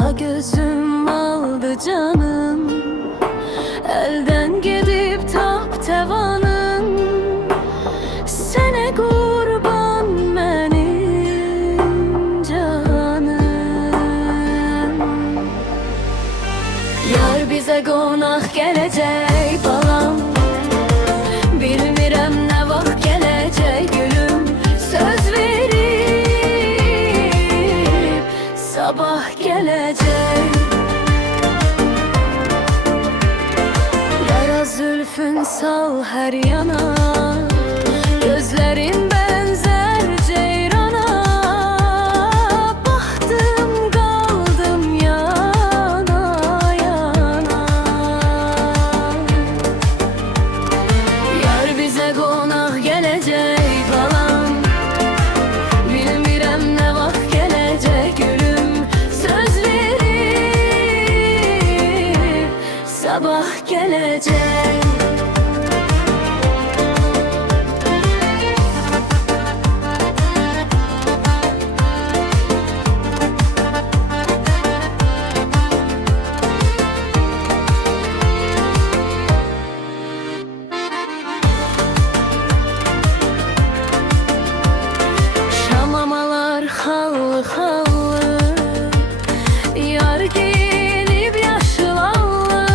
Ala gözüm aldı canım, elden gidip taptevanın. Sene kurban benim canım. Yar bize konak gelecek balam, bilmirem ne vaxt gelecek gülüm. Söz verip sabah gelecek. Yara zülfün sal her yana, gözlerin benzer ceyrana. Baktım kaldım yana yana. Yar bize konak gelecek balam, bilmirem ne vaxt gelecek gülüm. Söz verip sabah gelecek. Şamamalar hallı hallı, yar giyinip yaşıl allı.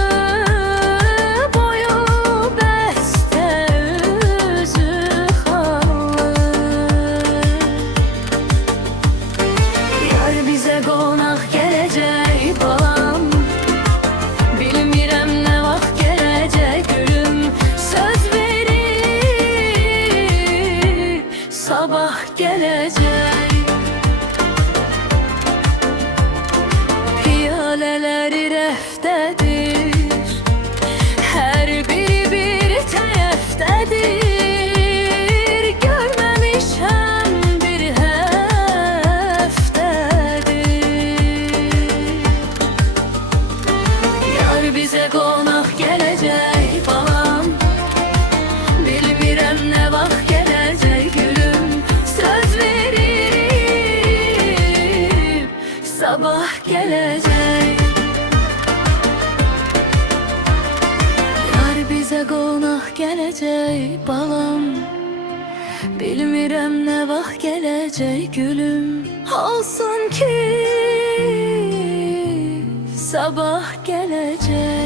Boyu beste üzü hallı. Yar bize konak gelecek balam, bilmirem ne vaxt gelecek gülüm. Söz verip sabah gelecek. Piyaleleri reftedir, her biri bir teyeftedir. Görmemişem bir heftedir. Yar bize konak gelecek balam, bilmirem ne vaxt gelecek gülüm. Söz verip sabah gelecek. Yar bize konak gelecek balam, bilmirem ne vaxt gelecek gülüm. Olsun ki sabah gelecek.